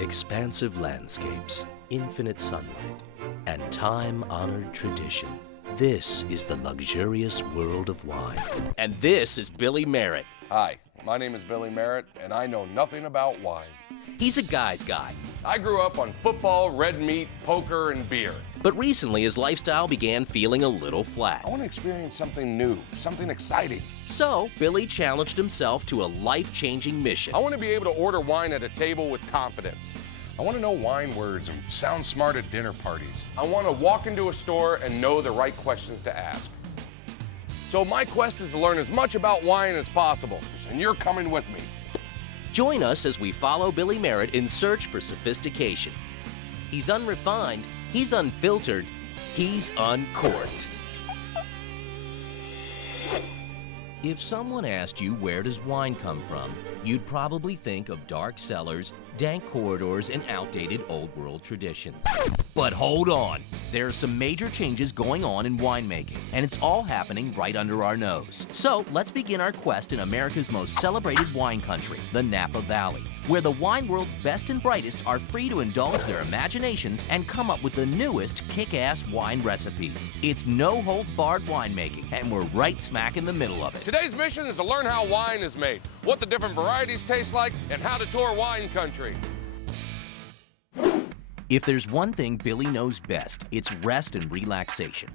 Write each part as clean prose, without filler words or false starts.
Expansive landscapes, infinite sunlight, and time-honored tradition. This is the luxurious world of wine. And this is Billy Merritt. Hi, my name is Billy Merritt, and I know nothing about wine. He's a guy's guy. I grew up on football, red meat, poker, and beer. But recently his lifestyle began feeling a little flat. I want to experience something new, something exciting. So Billy challenged himself to a life-changing mission. I want to be able to order wine at a table with confidence. I want to know wine words and sound smart at dinner parties. I want to walk into a store and know the right questions to ask. So my quest is to learn as much about wine as possible, and you're coming with me. Join us as we follow Billy Merritt in search for sophistication. He's unrefined, he's unfiltered, he's uncorked. If someone asked you where does wine come from, you'd probably think of dark cellars, dank corridors, and outdated old-world traditions. But hold on, there are some major changes going on in winemaking, and it's all happening right under our nose. So let's begin our quest in America's most celebrated wine country, the Napa Valley, where the wine world's best and brightest are free to indulge their imaginations and come up with the newest kick-ass wine recipes. It's no-holds-barred winemaking, and we're right smack in the middle of it. Today's mission is to learn how wine is made, what the different varieties taste like, and how to tour wine country. If there's one thing Billy knows best, it's rest and relaxation.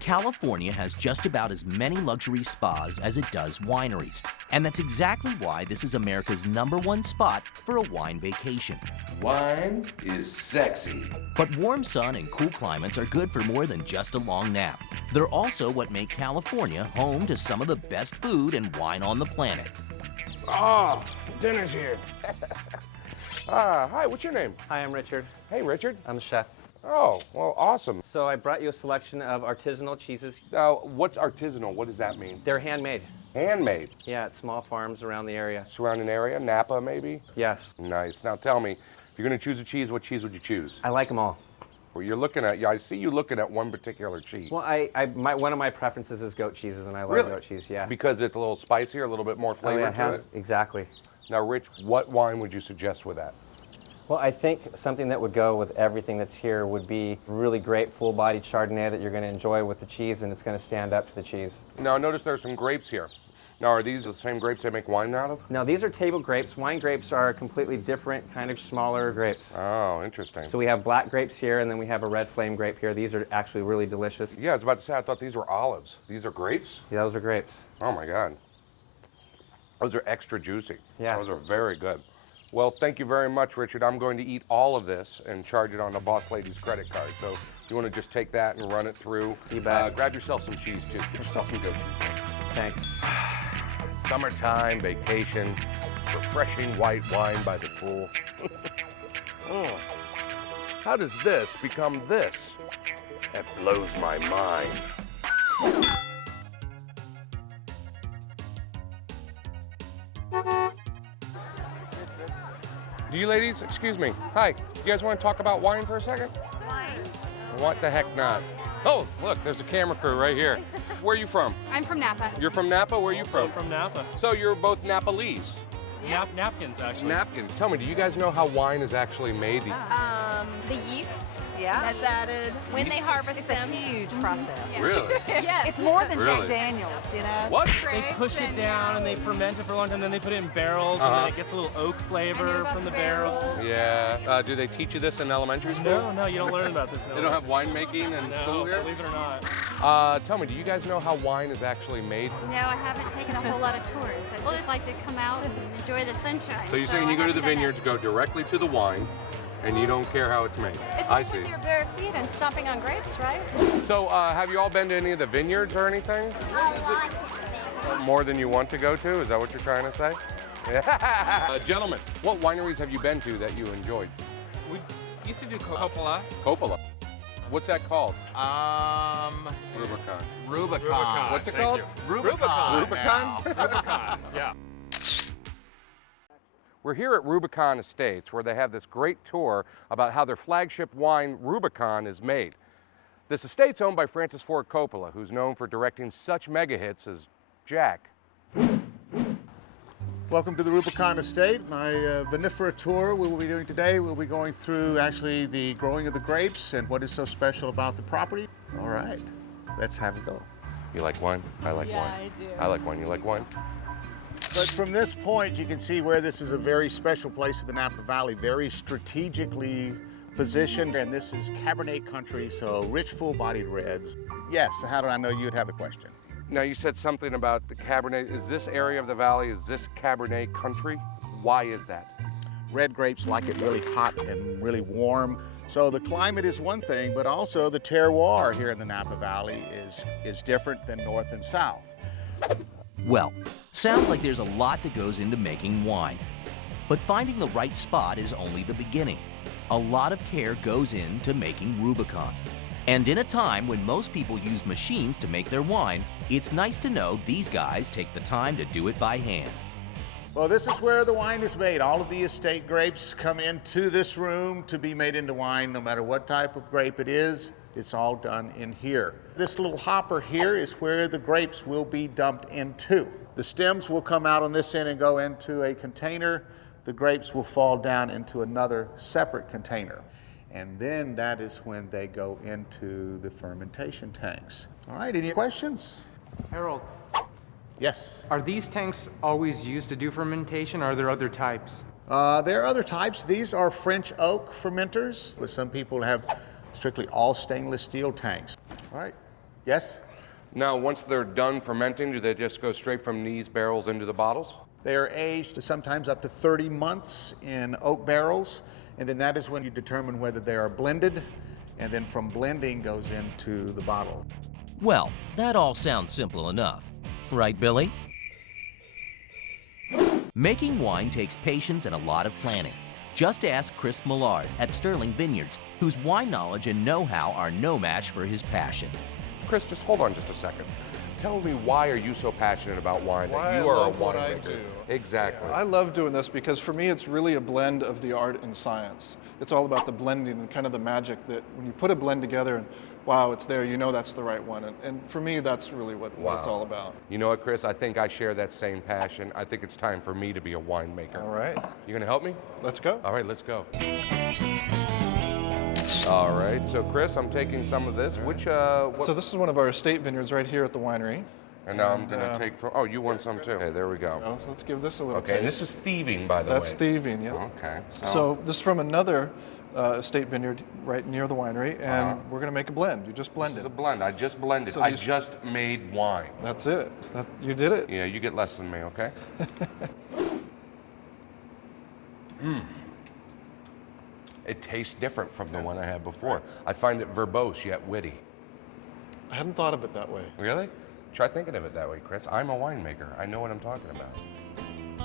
California has just about as many luxury spas as it does wineries, and that's exactly why this is America's #1 spot for a wine vacation. Wine is sexy. But warm sun and cool climates are good for more than just a long nap. They're also what make California home to some of the best food and wine on the planet. Ah, dinner's here. Hi, what's your name? Hi, I'm Richard. Hey, Richard. I'm the chef. Oh, well, awesome. So I brought you a selection of artisanal cheeses. Now, what's artisanal? What does that mean? They're handmade. Handmade. Yeah, at small farms around the area. Surrounding area, Napa maybe? Yes. Nice. Now tell me, if you're gonna choose a cheese, what cheese would you choose? I like them all. Well, you're looking at, I see you looking at one particular cheese. Well, one of my preferences is goat cheeses, and I love Really? goat cheese, yeah. Because it's a little spicier, a little bit more flavor yeah, to it? exactly. Now, Rich, what wine would you suggest with that? Well, I think something that would go with everything that's here would be really great full-bodied Chardonnay that you're going to enjoy with the cheese, and it's going to stand up to the cheese. Now, notice there's some grapes here. Now, are these the same grapes they make wine out of? Now, these are table grapes. Wine grapes are completely different, kind of smaller grapes. Oh, interesting. So we have black grapes here, and then we have a red flame grape here. These are actually really delicious. Yeah, I was about to say, I thought these were olives. These are grapes? Yeah, those are grapes. Oh my God. Those are extra juicy. Yeah. Those are very good. Well, thank you very much, Richard. I'm going to eat all of this and charge it on the boss lady's credit card. So if you want to just take that and run it through. You bet. Grab yourself some cheese too. Get yourself some goat cheese. Thanks. Summertime, vacation, refreshing white wine by the pool. How does this become this? That blows my mind. Do you ladies, excuse me, hi, you guys want to talk about wine for a second? Wine. What the heck not? Oh, look, there's a camera crew right here. Where are you from? I'm from Napa. You're from Napa? Where are you Also from? from Napa. So you're both Napalese. Napkins, actually. Napkins. Tell me, do you guys know how wine is actually made? The yeast Yeah. that's added when they harvest It's a them. huge process. Really? Yes. It's more than Really? Jack Daniels, you know? What? They push it down and they ferment it for a long time, then they put it in barrels, and then it gets a little oak I knew flavor about from the the barrel. barrels. Yeah. Do they teach you this in elementary school? No, you don't learn about this. They don't have winemaking in no, school here? believe it or not. Tell me, do you guys know how wine is actually made? No, I haven't taken a whole lot of tours. I just like to come out and enjoy the sunshine. So you're saying you go to the vineyards, go directly to the wine, and you don't care how it's made? It's I all see. with your bare feet and stomping on grapes, right? So have you all been to any of the vineyards or anything? More than you want to go to? Is that what you're trying to say? Gentlemen, what wineries have you been to that you enjoyed? We used to do Coppola. Coppola. What's that called? Rubicon. Rubicon. What's it called? Rubicon. Rubicon? Rubicon. Yeah. We're here at Rubicon Estates, where they have this great tour about how their flagship wine, Rubicon, is made. This estate's owned by Francis Ford Coppola, who's known for directing such mega hits as Jack. Welcome to the Rubicon Estate, my vinifera tour we will be doing today. We'll be going through actually the growing of the grapes and what is so special about the property. All right, let's have a go. You like wine? I like wine. I do. I like wine. You like wine? But from this point, you can see where this is a very special place in the Napa Valley, very strategically positioned, and this is Cabernet country, so rich, full-bodied reds. Yes, so how do I know you'd have the question? Now, you said something about the Cabernet. Is this area of the valley, is this Cabernet country? Why is that? Red grapes like it really hot and really warm. So the climate is one thing, but also the terroir here in the Napa Valley is different than north and south. Well, sounds like there's a lot that goes into making wine. But finding the right spot is only the beginning. A lot of care goes into making Rubicon. And in a time when most people use machines to make their wine, it's nice to know these guys take the time to do it by hand. Well, this is where the wine is made. All of the estate grapes come into this room to be made into wine, no matter what type of grape it is. It's all done in here. This little hopper here is where the grapes will be dumped into. The stems will come out on this end and go into a container. The grapes will fall down into another separate container. And then that is when they go into the fermentation tanks. All right, any questions? Harold, Yes. are these tanks always used to do fermentation, or are there other types? There are other types. These are French oak fermenters, but some people have strictly all stainless steel tanks. All right, yes? Now, once they're done fermenting, do they just go straight from these barrels into the bottles? They are aged sometimes up to 30 months in oak barrels, and then that is when you determine whether they are blended, and then from blending goes into the bottle. Well, that all sounds simple enough. Right, Billy? Making wine takes patience and a lot of planning. Just ask Chris Millard at Sterling Vineyards, whose wine knowledge and know-how are no match for his passion. Chris, just hold on just a second. Tell me, why are you so passionate about wine? Why that you I are love a what I winemaker? do. Exactly. I love doing this because for me it's really a blend of the art and science. It's all about the blending and kind of the magic that when you put a blend together and wow, it's there, you know that's the right one. And for me, that's really what it's all about. You know what, Chris? I think I share that same passion. I think it's time for me to be a winemaker. All right, You gonna help me? let's go. All right, let's go. All right, so Chris, I'm taking some of this. Which, what? So this is one of our estate vineyards right here at the winery. And now I'm gonna take from, oh, you want some too? Okay, there we go. So let's give this a little Okay, taste. and this is thieving, by the way. That's thieving, yeah. Okay. So this is from another estate vineyard right near the winery, and we're gonna make a blend. You just blend This is it. a blend. I just blended. So I these- just made wine. That's it. You did it. Yeah, you get less than me, okay? It tastes different from the one I had before. I find it verbose yet witty. I hadn't thought of it that way. Really? Try thinking of it that way, Chris. I'm a winemaker. I know what I'm talking about.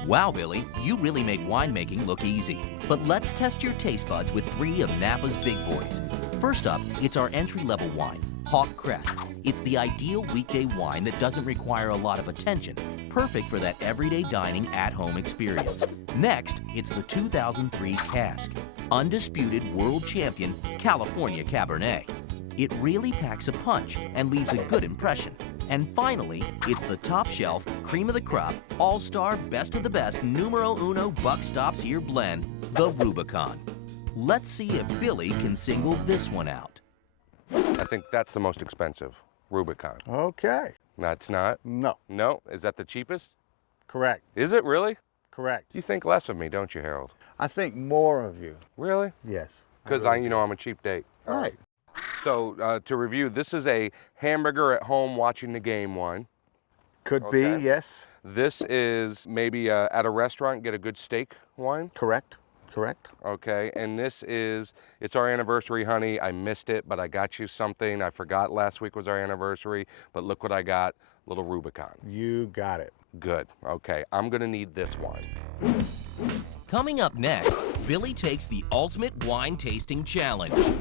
Wow, Billy, you really make winemaking look easy. But let's test your taste buds with 3 of Napa's big boys. First up, it's our entry-level wine, Hawk Crest. It's the ideal weekday wine that doesn't require a lot of attention, perfect for that everyday dining at-home experience. Next, it's the 2003 Cask, undisputed world champion California Cabernet. It really packs a punch and leaves a good impression. And finally, it's the top shelf, cream of the crop, all-star, best of the best, numero uno buck stops here blend, the Rubicon. Let's see if Billy can single this one out. I think that's the most expensive, Rubicon. Okay. That's not? No. No? Is that the cheapest? Correct. Is it really? Correct. You think less of me, don't you, Harold? I think more of you. Really? Yes. Because I'm a cheap date. All right. So to review, this is a hamburger at home watching the game wine. Could Okay. be, yes. This is maybe at a restaurant, get a good steak wine. Correct. Correct. Okay, and this is, it's our anniversary, honey. I missed it, but I got you something. I forgot last week was our anniversary, but look what I got, little Rubicon. You got it. Good, okay, I'm gonna need this wine. Coming up next, Billy takes the ultimate wine tasting challenge.